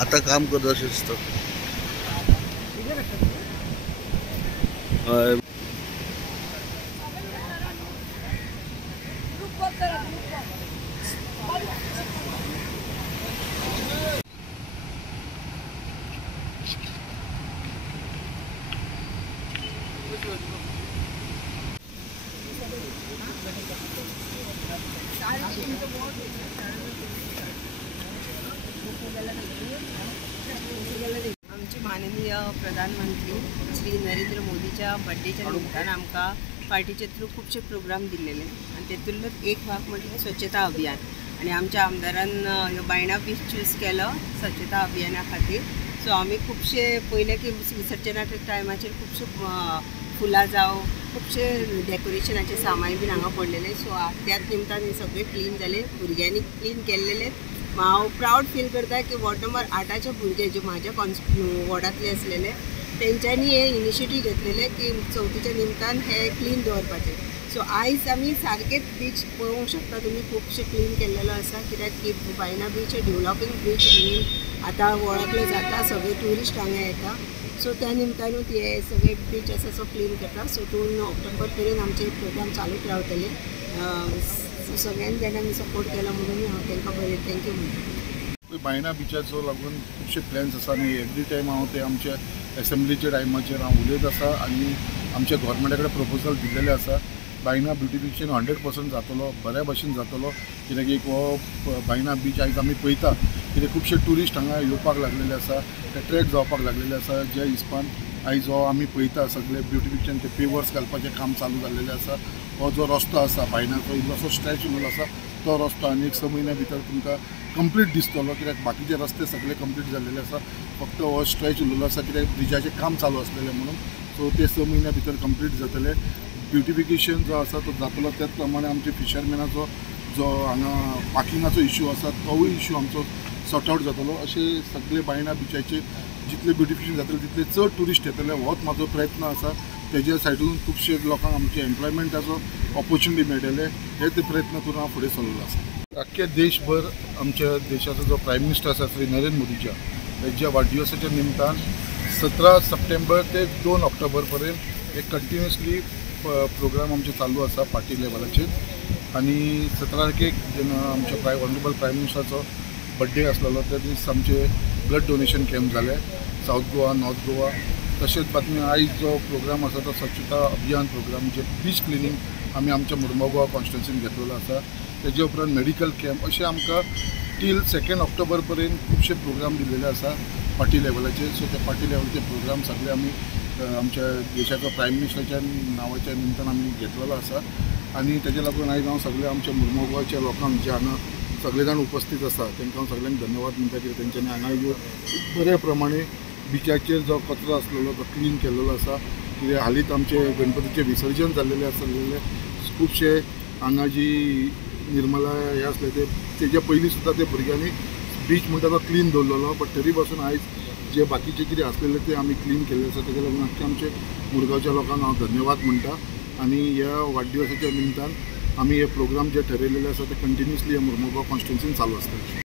आता काम करत शिस्त आमचे माननीय प्रधानमंत्री श्री नरेंद्र मोदीच्या बर्थडेच्या निमतान आमकां पार्टीचे थ्रू खूबशे प्रोग्राम दिल्लेले आनी तेतूंतलोच एक भाग म्हणजे स्वच्छता अभियान आणि आमच्या आमदारान बायणा बीच चूज केलो स्वच्छता अभियाना खातीर. सो आमी खूबशे पयले की विसर्जनाच्या टायमाचेर खूबशे फुलां जावं खूबशे डेकोरेशनाचे सामान बीन हांगा पडलेले. सो त्याच निमतान हे सगळे क्लीन जाले, भुरग्यांनी क्लीन केल्लेले. हांव प्राऊड फील करता की वॉर्ड नंबर 8चे भुरगे जे म्हाज्या वॉर्डांतले असलेले तेंच्यांनी हे इनिशिएटीव घेतलेले की चवथीच्या निमतान हे क्लीन दवरपाचे. सो आयज आमी सारकेच बीच पळोवंक शकता तुमी खूबशे क्लीन केल्लेलो आसा, कित्याक की बायणा बीच हे डेव्हलपींग बीच म्हणून आतां वळखले जाता, सगळे ट्युरिस्ट हांगा येता. सो त्या निमतानूच हे सगळे बीच आसा सो क्लीन करता. सो 2 ऑक्टोबर पर्यंत आमचे प्रोग्राम चालूच रावतले. सगळ्यांनी जाणांनी सपोर्ट केला म्हणून हांव तांकां बरें थँक्यू म्हणटा. बायणा बिचाचो लागून खुबशे प्लॅन्स आसा आनी एवरी टायम हांव ते आमच्या एसेंब्लीच्या टायमाचेर हांव उलयत आसा आनी आमच्या गव्हर्मेंटा कडेन प्रपोजल दिल्लेले आसा. बायणा ब्युटिफिकेशन 100% जातलो, बऱ्या भशेन जातलो, कित्याक एक हो बायणा बीच आयज आमी पळयता कित्याक खुबशे ट्युरिस्ट हांगा येवपाक लागलेले आसा, एट्रॅक्ट जावपाक लागलेले आसा. ज्या हिसपान आयज हो आमी पळयता सगळे ब्युटिफिकेशन ते पेवर्स घालपाचें काम चालू जाल्लेलें आसा. हो जो रस्तो आसा बायणाचो इल्लोसो स्ट्रेच उरलेलो आसा तो रस्तो आनी एक 6 म्हयन्या भितर तुमकां कंप्लीट दिसतलो, कित्याक बाकीचे रस्ते सगळे कंप्लीट जाल्लेले आसा. फक्त हो स्ट्रेच उरलेलो आसा कित्याक ब्रिजाचें काम चालू आसलेलें म्हणून. सो ते 6 म्हयन्या भितर कंप्लीट जातले. ब्युटिफिकेशन जो आसा तो जातलो, त्याच प्रमाणे आमचे फिशरमॅनाचो जो हांगा पार्किंगाचो इश्यू आसा तोवूय इश्यू आमचो सॉर्ट आउट जातलो. अशे सगळे बायणा बिचाचे जितले ब्युटिफिकेशन जातले तितले चड ट्युरिस्ट येतले होच म्हाजो प्रयत्न आसा. तेज्या सायडून खुबशे लोकांक आमचे एम्प्लॉयमेंटाचो ऑपॉर्च्युनिटी मेळटले हे ते प्रयत्न करून हांव फुडें चल्लेलो आसा. आख्खे देशभर आमच्या देशाचो जो प्रायम मिनिस्टर आसा श्री नरेंद्र मोदीच्या हेज्या वाडदिवसाच्या निमतान 17 सप्टेंबर ते 2 ऑक्टोबर पर्यंत एक कंटिन्युअसली प्रोग्राम आमचे चालू आसा पार्टी लेवलाचेर. आनी 17 तारखेक जेन्ना आमच्या ऑनरेबल प्रायम मिनिस्टराचो बर्थडे आसलेलो त्या दीस आमचे ब्लड डोनेशन कॅम्प जाले साऊथ गोवा, नॉर्थ गोवा. तशेंच बातमी आयज जो प्रोग्राम आसा तो स्वच्छता अभियान प्रोग्राम जे बीच क्लिनींग आमी आमच्या मुर्मुगांव कॉन्स्टिट्युन्सीन घेतलेलो आसा. तेजे उपरांत मेडिकल कॅम्प अशें आमकां टील 2 ऑक्टोबर पर्यंत खुबशे प्रोग्राम दिल्लेले आसा पार्टी लेवलाचेर. सो ते पार्टी लेवलाचे प्रोग्राम सगळे आमी आमच्या देशाचो प्रायम मिनिस्टराच्या नांवाच्या निमतान आमी घेतलेलो आसा. आनी तेजे लागून आयज हांव सगळे आमच्या मुर्मुगांवच्या लोकांक जे हांगा सगळे जाण उपस्थित आसा तांकां हांव सगळ्यांक धन्यवाद म्हणटा की तेंच्यांनी हांगा येवन बऱ्या प्रमाणे बिचाचेर जो कचरो आसलेलो तो क्लीन केल्लो आसा. कित्याक हालींच आमचे गणपतीचें विसर्जन जाल्लेलें आसलेलें. खुबशे हांगा जी निर्मला हे आसले तेजे पयलीं सुद्दां ते भुरग्यांनी बीच म्हणटा तो क्लीन दवरलेलो, बट तरी पासून आयज जे बाकीचे कितें आसलेले ते आमी क्लीन केल्ले आसा. तेका लागून आख्खे आमचे मुरगांवच्या लोकांक हांव धन्यवाद म्हणटा. आनी ह्या वाडदिवसाच्या निमतान आमी हे प्रोग्राम जे ठरयलेले आसा ते कंटिन्युअसली ह्या मुर्मुगांव कॉन्स्टिट्युन्सीन चालू आसता.